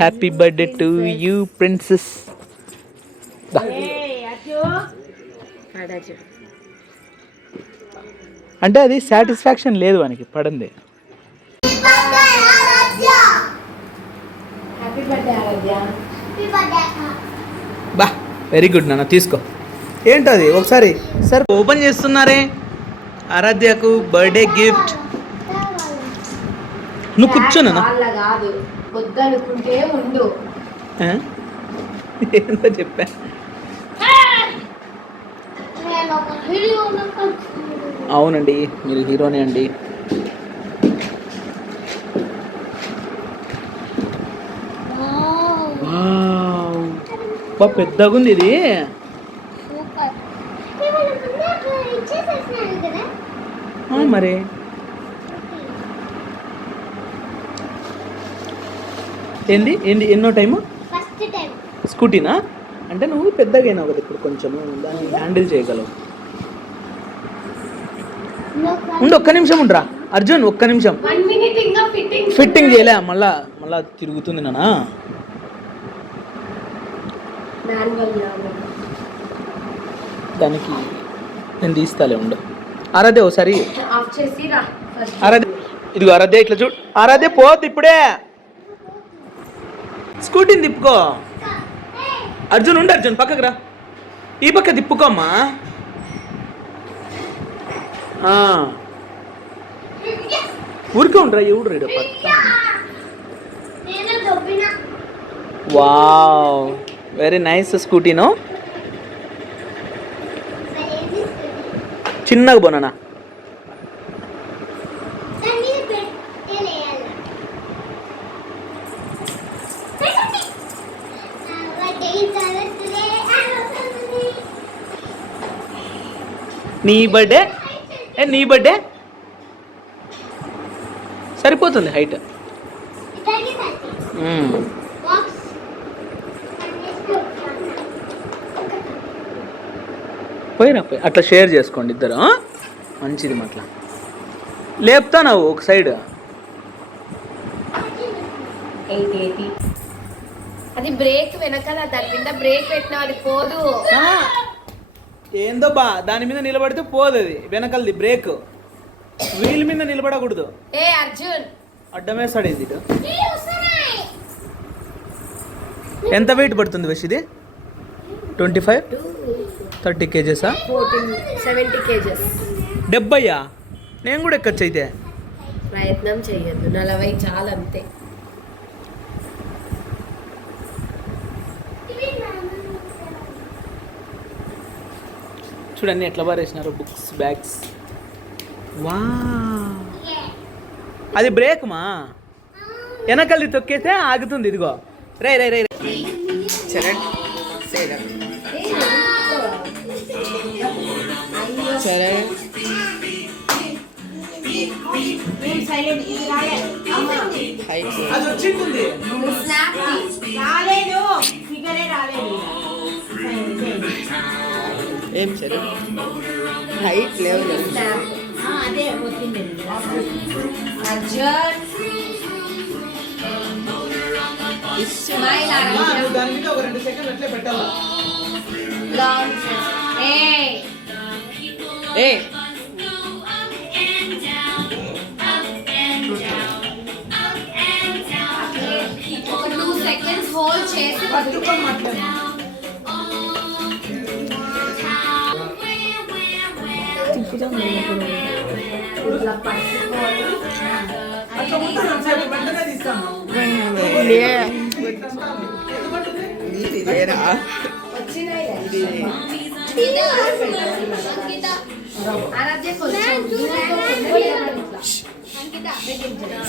Happy birthday to you princess. అంటే అది satisfaction లేదు వానికి పడంది. బా వెరీ గుడ్ నాన్న, తీసుకో. ఏంటది ఒకసారి సార్ ఓపెన్ చేస్తున్నారే ఆరాధ్యకు బర్త్డే గిఫ్ట్. నువ్వు కూర్చోనా ఏందో చెప్పా. అవునండి మీరు హీరోనే అండి. పెద్దగా ఉంది ఇది. మరి ఏంది ఏంది ఎన్నో టైము? స్కూటీనా? అంటే నువ్వు పెద్దగా అయినావు కదా ఇప్పుడు, కొంచెము దాన్ని హ్యాండిల్ చేయగలవు. ఉండు ఒక్క నిమిషం ఉండరా అర్జున్, ఒక్క నిమిషం. ఫిట్టింగ్ చేయలే, మళ్ళా మళ్ళా తిరుగుతుంది నానా. దానికి నేను తీస్తాలే ఉండు. ఆరాధ్య ఒకసారి ఆరాధ్య, ఇదిగో ఆరాధ్య ఇట్లా చూడు. ఆరాధ్య పోద్ది ఇప్పుడే, స్కూటీని తిప్పుకో. అర్జున్ ఉండు, అర్జున్ పక్కకు రా, ఈ పక్క తిప్పుకోమ్మా. ఊరికే ఉండరా ఎవడు రేడు. వావ్ వెరీ నైస్ స్కూటీను. చిన్నగా పోనా నీ బర్త్డే. నీ బర్త్డే సరిపోతుంది హైట్. పోయినా పోయి అట్లా షేర్ చేసుకోండి ఇద్దరు, మంచిది. అట్లా లేపుతావు ఒక సైడ్. అది బ్రేక్ వెనకాల, దాని మీద బ్రేక్ పెట్టినా అది పోదు. ఏందో బా, దాని మీద నిలబడితే పోదు అది. వెనకాలది బ్రేక్, వీల్ మీద నిలబడకూడదు. ఏ అర్జున్ అడ్డమేస్తాడు ఇది. ఎంత వెయిట్ పడుతుంది వష్ ఇది? 25 30 కేజెసా? 70 కేజెస్. 70? నేను కూడా ఎక్కచ్చు అయితే. ప్రయత్నం చెయ్యొద్దు, 40 చాలు అంతే. చూడండి ఎట్లా పారేసినారు బుక్స్, బ్యాగ్స్. వా అది బ్రేక్ మా, వెనకల్ది తొక్కేస్తే ఆగుతుంది. ఇదిగో రే రే రే చరణ్ చరణ్ అది వచ్చింటుంది. ఏం చరణ్ హైట్ లేవు. దాని మీద ఒక 2 సెకండ్లు అట్లే పెట్టాలా. ఒక 2 సెకండ్స్ హోల్డ్ చేసి పట్టుకొని మాట్లాడు.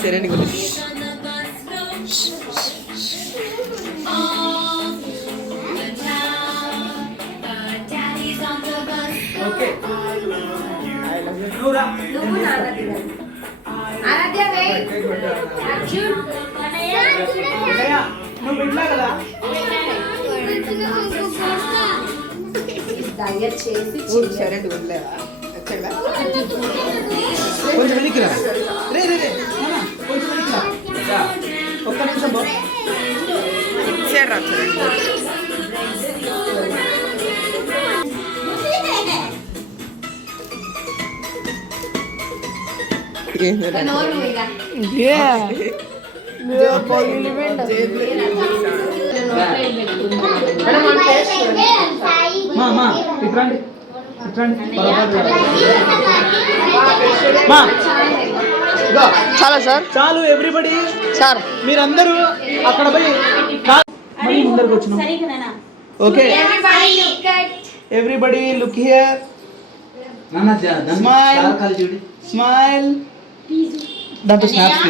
సరే ఓకే. ఆరాధ్య వెయిట్. అర్జున్ నువ్వు బిడ్లా కదా. దయచేసి కొంచెం వెనక్కి రా. రే రే రే కొంచెం వెనక్కి రా. ఒక్క నిమిషం నోరు మూయగా. మా ఇట్రండి మా చాలా సార్ చాలు ఎవ్రీబడి సార్ మీరందరూ అక్కడ పోయి మళ్ళీ ముందరకు వచ్చిన okay everybody look here smile smile దాంతో స్నాప్స్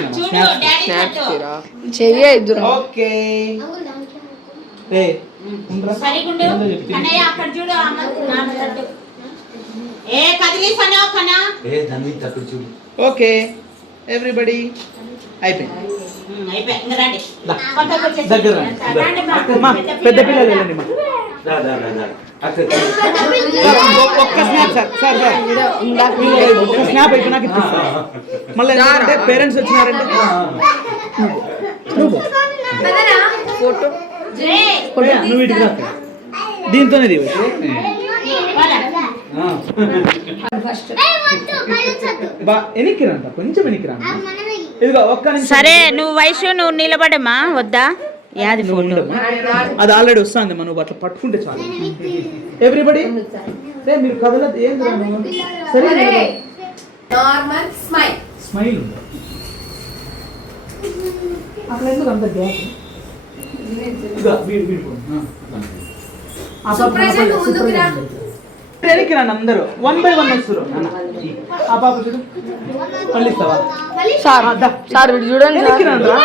తీరా చెయ్య ఇద్దరు ఓకే రే ఉండరా సరిగుండు అన్నయ్య అక్కడ చూడు ఏ కదిలిసనా కనా చూడు ఓకే ఎవ్రీబడి అయిపోయింది అయిపోయి ఇంక రండి దా. పక్కకు వచ్చేసి. దగ్గర రండి మా. మా పెద్ద పిల్లలు వెళ్ళండి మా ఒక్క స్నాప్ సార్ ఒక్క స్నాప్ అయిపోయినాక ఇప్పిస్తా మళ్ళీ ఎందుకంటే పేరెంట్స్ వచ్చినారంటే నువ్వు ఫోటో నువ్వు ఇటుకు రా. దీంతోనే దిగు ఎనిక్కిరంట కొంచెం ఎనిక్కిరంట ఇదిగో ఒక్క నిమిషం సరే నువ్వు వయసు నువ్వు నిలబడమ్మా వద్దా యాది ఫోటో ఉండమ్మా. అది ఆల్రెడీ వస్తుంది మనం అట్లా పట్టుకుంటే చాలు ఎవ్రీబడి మీరు కదలదు ఏం కాదు. సరే నార్మల్ స్మైల్. స్మైల్ ఉంది అట్లా ఎందుకు అంత గ్యాస్ వెనక్కి రండి అందరూ 1 by 1 వస్తారు ఆ పాప చూడు మళ్ళీ ఇస్తావా సార్ సార్ వీడు చూడండి వెనక్కి రండి రా.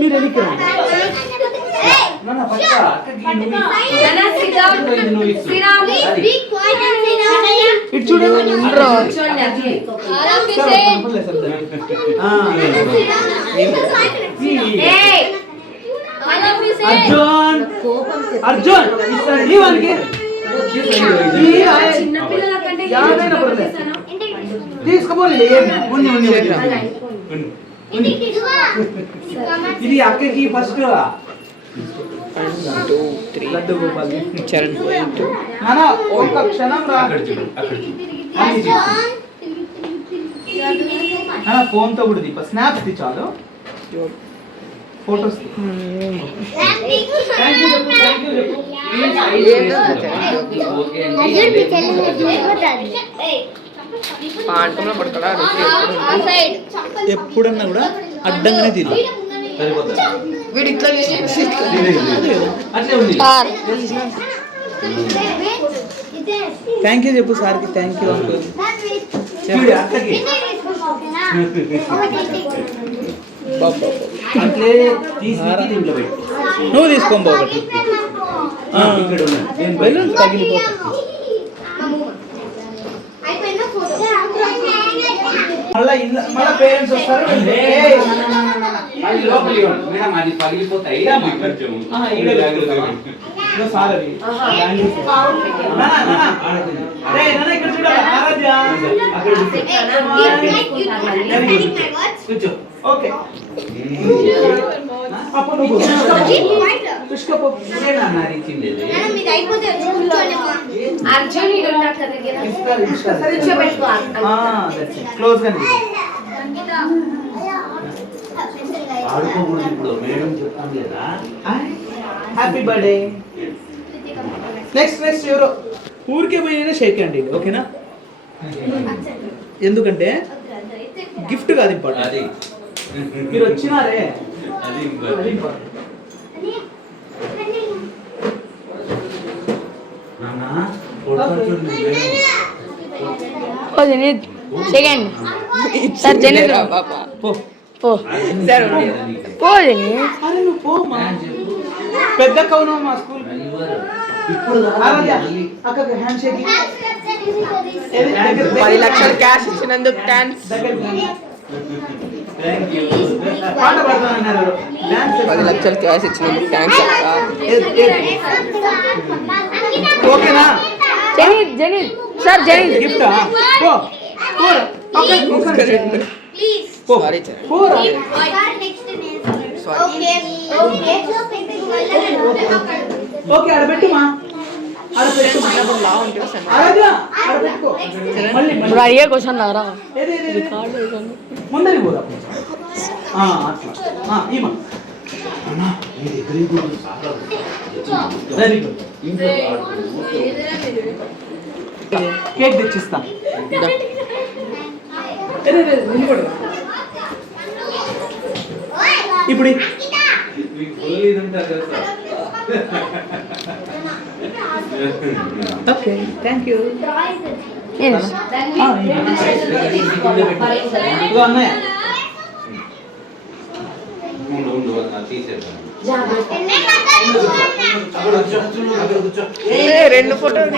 మీరు వెనక్కి రండి ఇటు చూడండి అర్జున్ అర్జున్ ఇస్తాను ఈ వానికి తీసుకోపోలే ఇది అక్కకి ఫస్ట్ లడ్డు గోపాల్ నాన్న ఒక్క క్షణం రా ఫోన్ తో కూడా దీప స్నాప్స్ తీ చాలు ఫోటోస్ థ్యాంక్ యూ పాంటంలో పడకడా ఎప్పుడన్నా కూడా అడ్డంగానే తీరు వీడు ఇట్లా అట్లే ఉంది సార్ థ్యాంక్ యూ చెప్పు సార్కి థ్యాంక్ యూ అంకుల్ చెప్పు అక్కకి అట్లే నువ్వు తీసుకోబో ఒకటి బెలూన్ తగిలిపోతా మళ్ళా పేరెంట్స్ వస్తారు అది పగిలిపోతాయి సార్ అవి ఇక్కడ చూడాలి ఆరాధ్య కూర్చో ఓకే అప్పుడు నువ్వు పుష్కపు క్లోజ్ గా ఆడుకోకూడదు ఇప్పుడు మేడం చెప్తాం లేదా హ్యాపీ బర్త్డే నెక్స్ట్ ఎవరో ఊరికే పోయినా షేక్ అండి ఓకేనా ఎందుకంటే గిఫ్ట్ కాదు ఇంపార్టెంట్ అది మీరు వచ్చినారే అది అది important. నాన్న ఫోటో చూడండి ఓ జనీద్ సెకండ్ సార్ జనీద్ పో పో సార్ పో జనీద్ అరే నువ్వు పో మా పెద్ద కౌను మా స్కూల్ ఇప్పుడు అక్కకి హ్యాండ్ షేక్ 10 లక్షలు క్యాష్ ఇచ్చినందుకు థ్యాంక్స్ థ్యాంక్ యూ పాట పాడతానన్నారు డాన్స్ 10 లక్షలు క్యాష్ ఇచ్చినందుకు థ్యాంక్స్ ఓకేనా జనీద్ సార్ జనీద్ గిఫ్ట్ పో పో ప్లీజ్ పో సారీ పో నెక్స్ట్ ఓకే ఓకే ఓకే ఆడ పెట్టుమా ఆడ పెట్టు లా ఉంటే ఆరాధ్య ఆడ పెట్టుకో మళ్ళీ ఇప్పుడు అడిగే క్వశ్చన్ రారా ఏది ఏది ముందరికి పోరా అట్లా ఈమా అన్నా నీ దగ్గర కూడా చాలా వెరీ గుడ్ ఇంట్లో కేక్ తెచ్చిస్తా ఏది ఏది నిలబడు ఇప్పుడు ఓకే థ్యాంక్ యూ ఇదిగో అన్నయ్య రెండు ఫోటోలు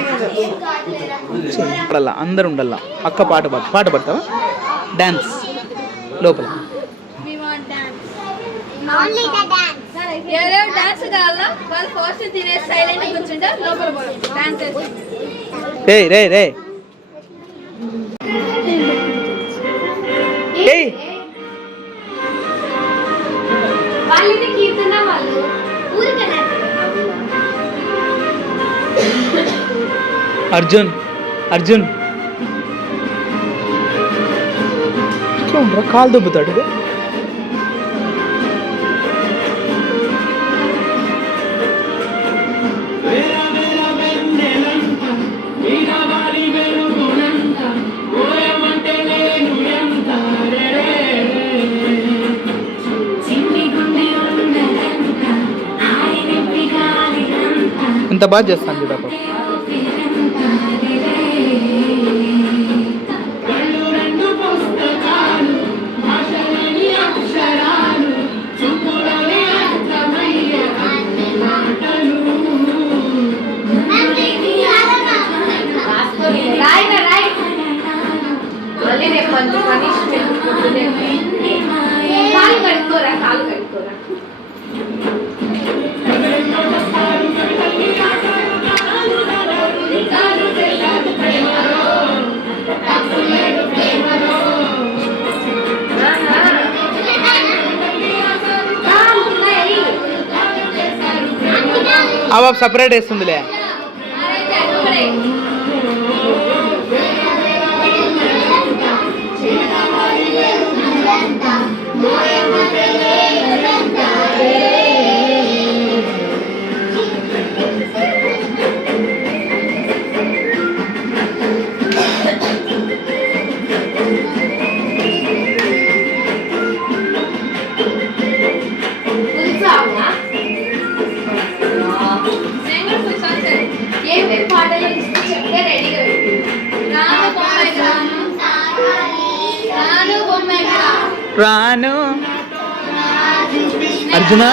పాడాలా అందరు ఉండాలా అక్క పాట పాడతావా డాన్స్ లోపల ఓన్లీ ద డాన్స్ ఎవరెవరు డాన్స్ కావాలా వాళ్ళు ఫస్ట్ తినే సైలెంట్ కూర్చుంటారు లోపల పోవడం డాన్స్ రే రే రే ఏయ్ వాళ్ళని కీర్తన వాళ్ళు ఊరికన్నా అర్జున్ అర్జున్ కాలు దుబ్బుతాడు ఎంత బాగా చేస్తాను చూడప్ప మళ్ళీ రేపు మంచి పనిష్మెంట్ కాలు కడుక్కోరా ఆ బాబు సపరేట్ వేస్తుందిలే ఏమేమి పాటలు ఇస్తే చెప్తే రెడీగా పెట్టి రాను అర్జున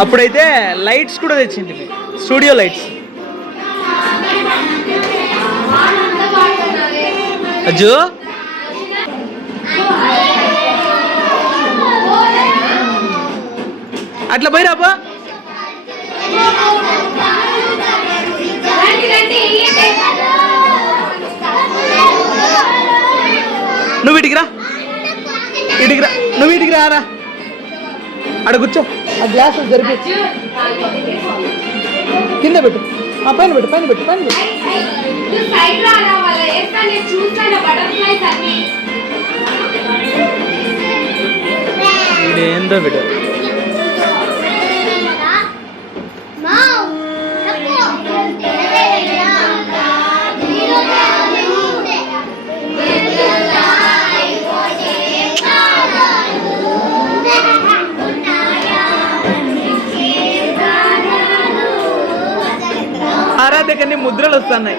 అప్పుడైతే లైట్స్ కూడా తెచ్చింది స్టూడియో లైట్స్ అజ్జు అట్లా పోయి రాబా నువ్వు ఇటుకి రా నువ్వు ఇటుకి రారా అక్కడ కూర్చో ఆ గ్లాస్ జరిపి కింద పెట్టు పైన పెట్టు సైడ్ రారా వాళ్ళ వేస్తా నేను చూస్తాను బటర్ఫ్లైస్ అన్ని ఏందో బిడ్డ ఆరాధకన్ని ముద్రలు వస్తున్నాయి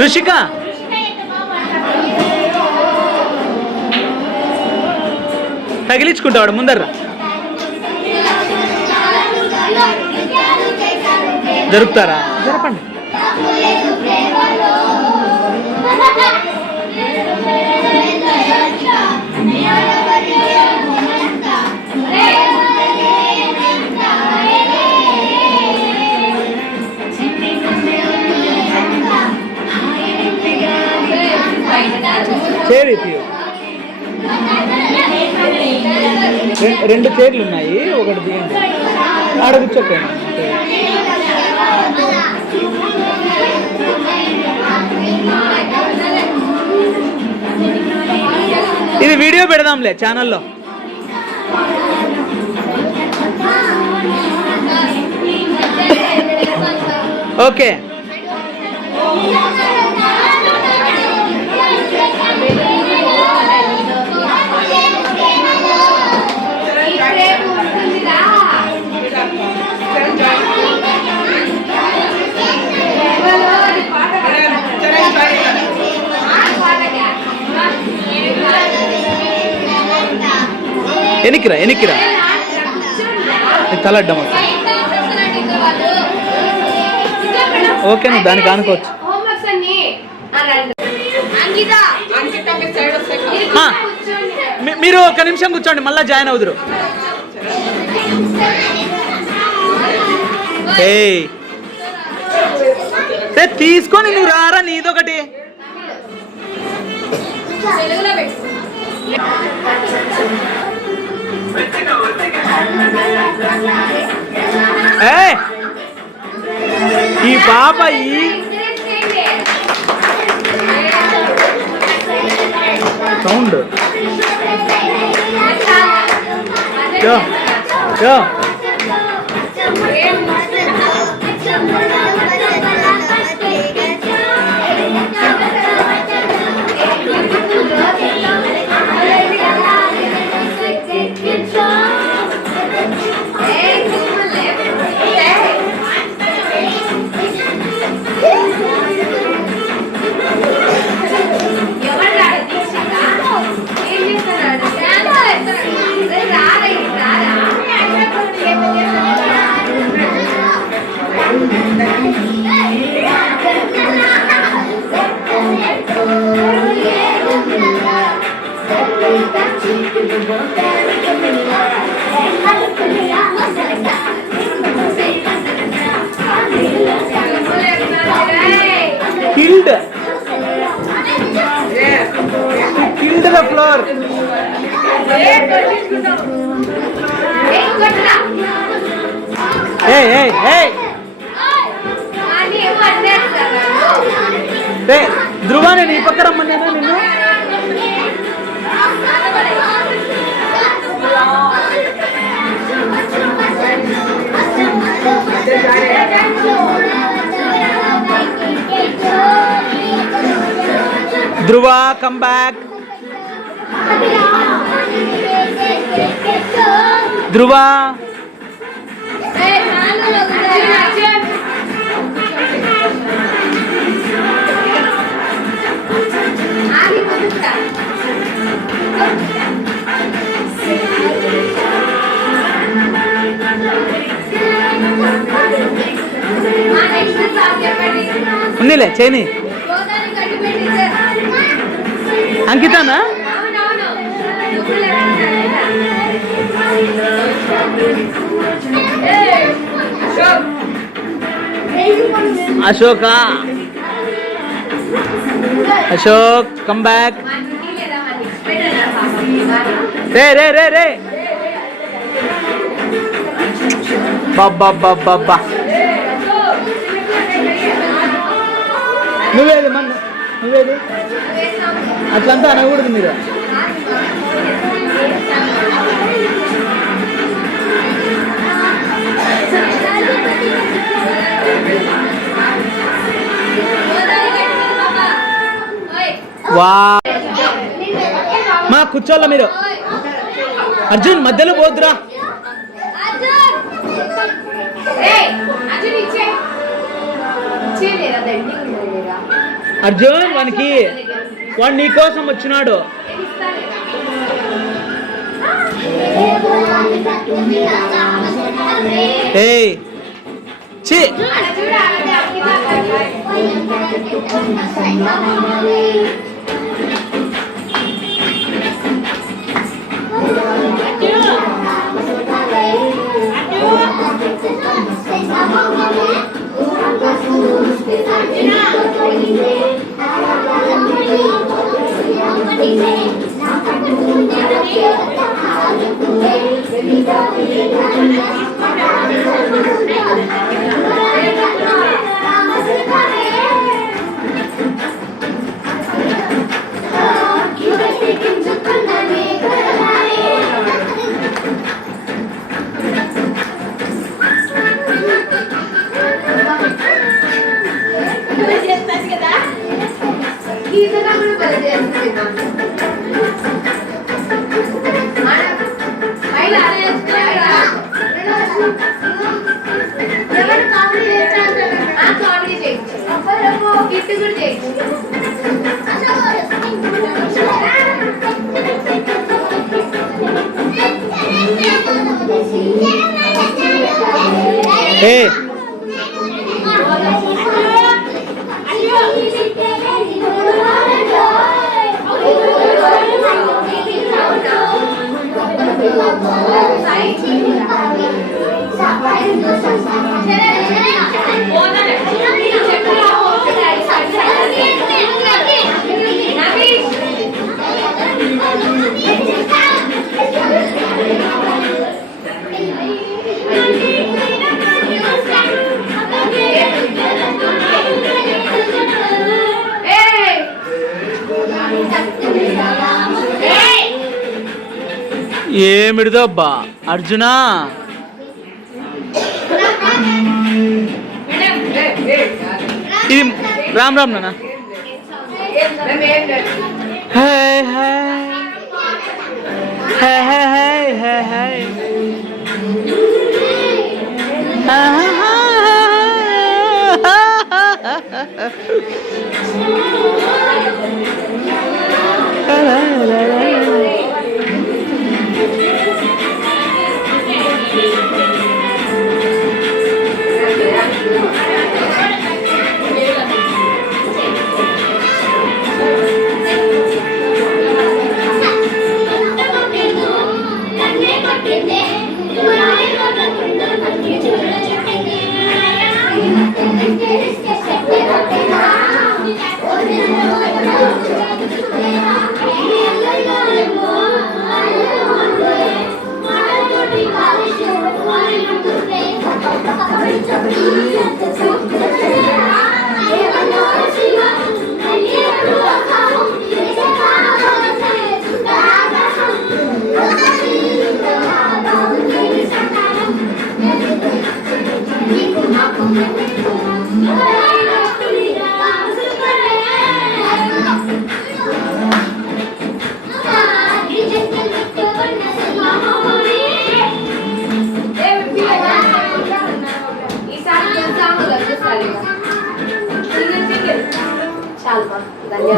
రుషిక తగిలించుకుంటావాడు ముందర్రా జరుపుతారా? జరపండి. చేరి తీయు. రెండు చైర్లు ఉన్నాయి, ఒకటి తీయండి. ఆడ కూర్చోపోయినా ఇది వీడియో పెడదాంలే ఛానల్లో. ఓకే. ఎనికిరా ఎనికిరా, తలడ్డం. ఓకే, నువ్వు దానికి అనుకోవచ్చు. మీరు ఒక నిమిషం కూర్చోండి, మళ్ళీ జాయిన్ అవుదురు. తీసుకొని నువ్వు రారా, నీదొకటి. ఈ పాప ఈ sound killed the floor. Hey hey hey, hey ధ్రువ, నేను ఈ పక్క రమ్మన్నానా నిన్ను? ధ్రువ, కమ్ బ్యాక్. ధ్రువ, ఉన్నిలే చేయని. అంకితానా? Ashoka, Ashok come back. రే రే రే రే, బాబా నువ్వేది మన, నువ్వేది అట్లంతా అనకూడదు మీరు. వా మా కూర్చోాల మీరు. అర్జున్ మధ్యలో పోద్దురా. అర్జున్ వాడు నీ కోసం వచ్చినాడు. ఛీ ఏ ఏమిడిదో అబ్బా అర్జునా ఇది రామ్ రామ్ నాన్న hi hi hi hi hi hi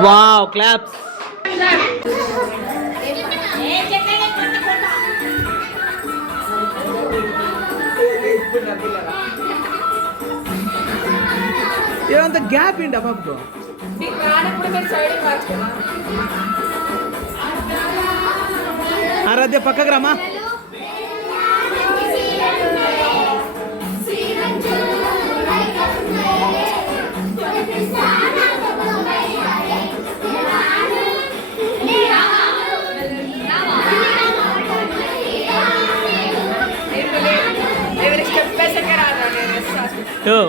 wow claps ఏమంత గ్యాప్ ఏంటి అబ్బాబు ఆరాధ్య పక్కకు రామా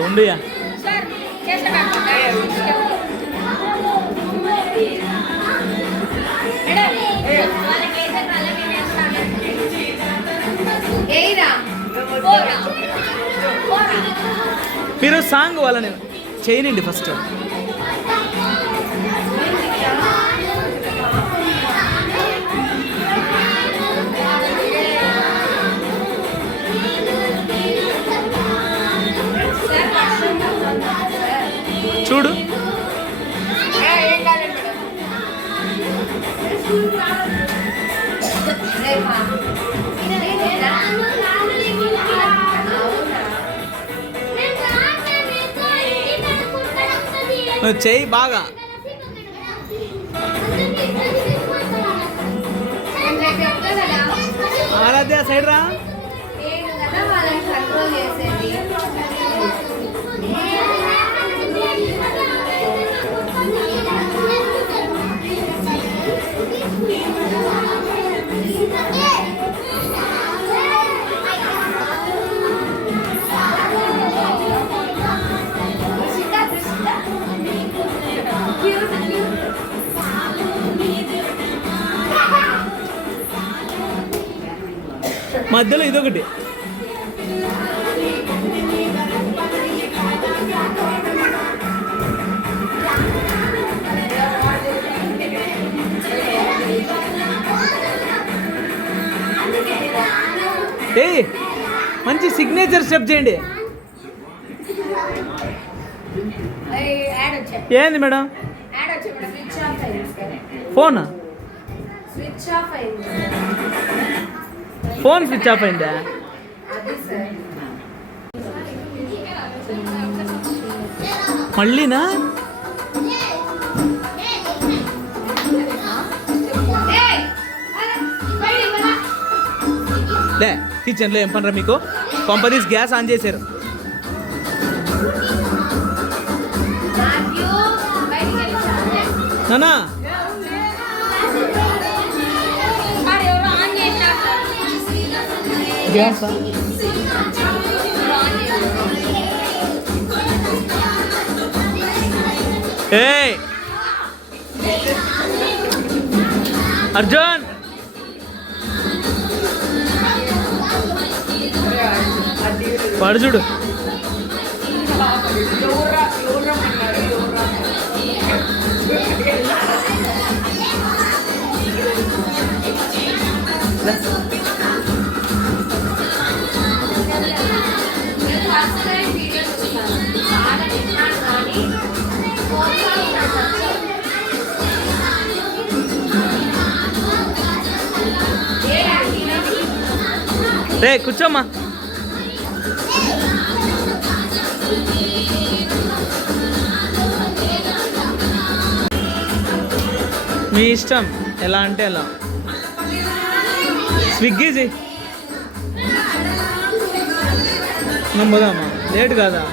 ఉండియా మీరు సాంగ్ వాళ్ళని చేయనండి ఫస్ట్ చూడు నువ్వు చెయ్యి బాగా. రేపు చెప్తా కదా ఆరాధ్య సైడ్ రా. నేను కదా వాళ్ళని కంట్రోల్ చేసేది. మధ్యలో ఇదొకటి. ఏ మంచి సిగ్నేచర్ స్టెప్ చేయండి. యాడ్ వచ్చాయి, ఏంది మేడం? యాడ్ వచ్చాయి మేడం. స్విచ్ ఆఫ్ అయింది, ఫోన్ స్విచ్ ఆఫ్ అయింది. ఫోన్ స్విచ్ ఆఫ్ అయిందా? అది సార్ మళ్ళీనా? లే కిచెన్లో ఏం పనరా మీకు? పంపదీసి గ్యాస్ ఆన్ చేశారు. నానా ఎవరో ఆన్ చేసినారు సార్. గ్యాస్ ఏ అర్జున్ పడు చూడు. ఫస్ట్ టైం వీడియో చూసాను, చాలా విన్నాను కానీ రే కూర్చోమ్మా. మీ ఇష్టం, ఎలా అంటే ఎలా. స్విగ్గీ చెయ్యి. నమ్మదామా, లేట్ కాదా?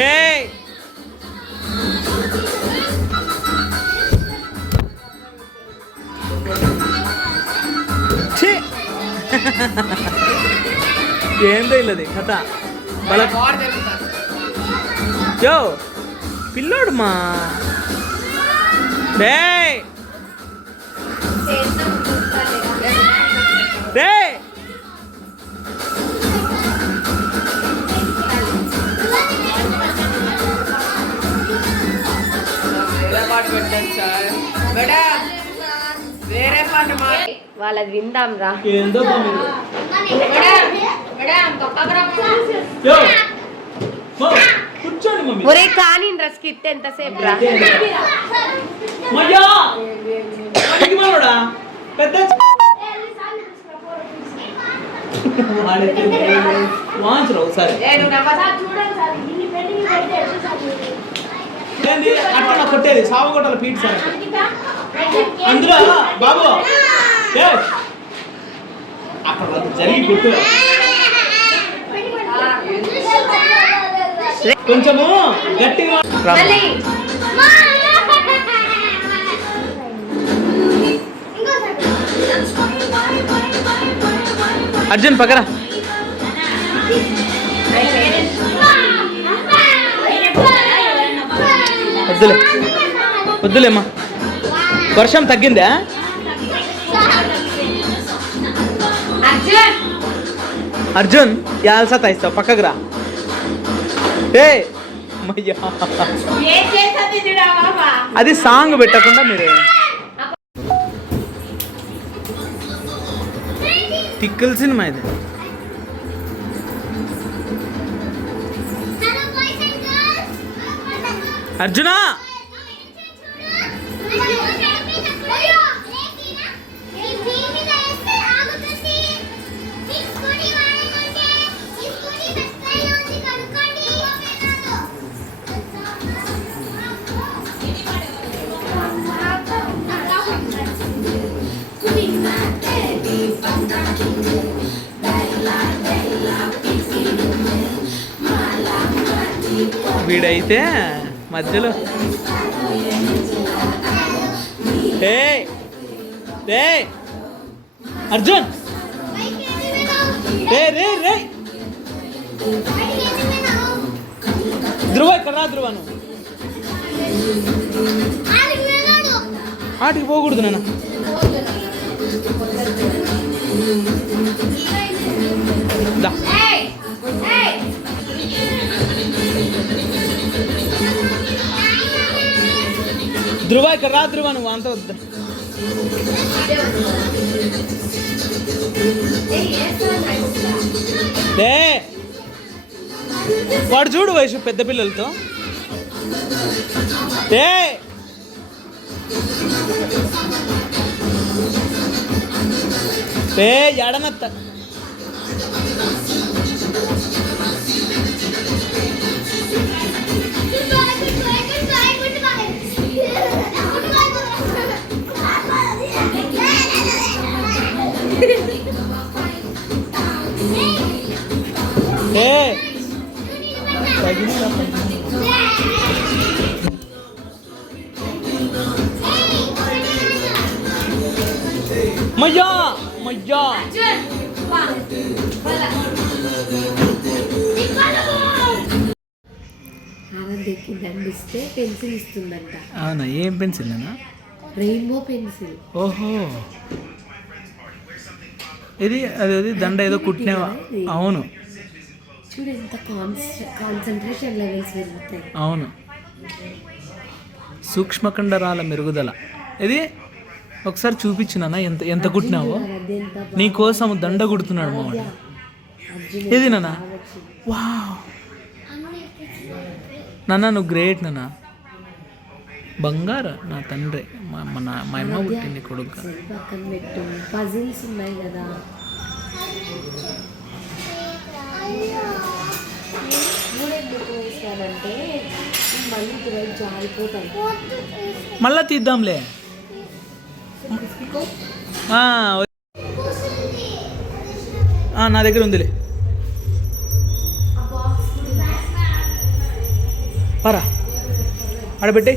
ఏయ్ ఛీ ఏందో ఇల్లది కథ. వాళ్ళ యో పిల్లోడు మా డే డే వేరే పాట వాళ్ళది విందాం రా. ఏందో యో కూర్చోండి మమ్మీ. ఒరే కానీ డ్రెస్ కిట్ ఎంతసేపు రా. మయ్యా పనికి మాలోడా పెద్ద వాంచరా ఒకసారి. ఏంది అట్లా కొట్టేది సాగు కొట్టాలి పీట్ సార్ అందులో బాబు ఏ అక్కడ జరిగి కొట్టు కొంచెము గట్టిగా అర్జున్ పక్కరా. వద్దులే వద్దులేమ్మా. వర్షం తగ్గిందా? అర్జున్ యాల్ సతాయిస్తావు, పక్కకు రా. ఏ మయ్యా, అది సాంగ్ పెట్టకుండా మీరు పిక్కల్ సినిమా ఇది. అర్జునా వీడైతే మధ్యలో అర్జున్ రే ధ్రువ ఇక్కడ రా. ధ్రువ నువ్వు ఆటికి పోకూడదు నాన్న. దా ధ్రువ ఇక్కడ రా. ధ్రువ నువ్వు అంత వద్దు. వాడు చూడు వయసు పెద్ద పిల్లలతో. ఎడనత్త మయ్యా మయ్యా. ఆనందకి దండిస్తే పెన్సిల్ ఇస్తుందంట. అవునా? ఏం పెన్సిల్ అన్నా? Rainbow pencil. ఓహో, ఇది అది దండ ఏదో కుట్టినేవా? అవును చూడు ఎంత కాన్సంట్రేషన్ లెవెల్స్ పెరుగుతాయి. అవును, సూక్ష్మకండరాల మెరుగుదల. ఇది ఒకసారి చూపించినా ఎంత ఎంత కుట్టినావో. నీ కోసం దండ కుడుతున్నాడు మా వాడు. ఏది నాన్న? వా నాన్న, నువ్వు గ్రేట్ నాన్న, బంగారు నా తండ్రి. మా అమ్మ పుట్టింది కొడుకు. పక్కన పెట్టు, పజిల్స్ ఉన్నాయి కదా. ఎందుకు వేసానంటే మళ్ళీ ఇటువైపు జారిపోతాయి. మళ్ళా తీద్దాంలే. నా దగ్గర ఉందిలే. పరా ఆడబెట్టి.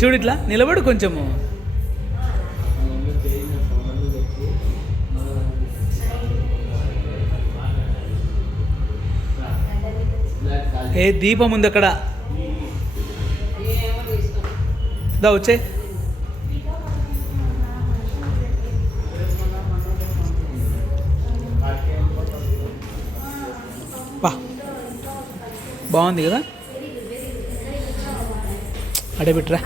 చూడు ఇట్లా నిలబడు కొంచెము. ఏ దీపం ఉంది అక్కడ. దా వచ్చే. బాగుంది కదా? అడే బిట్రా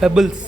పెబుల్స్.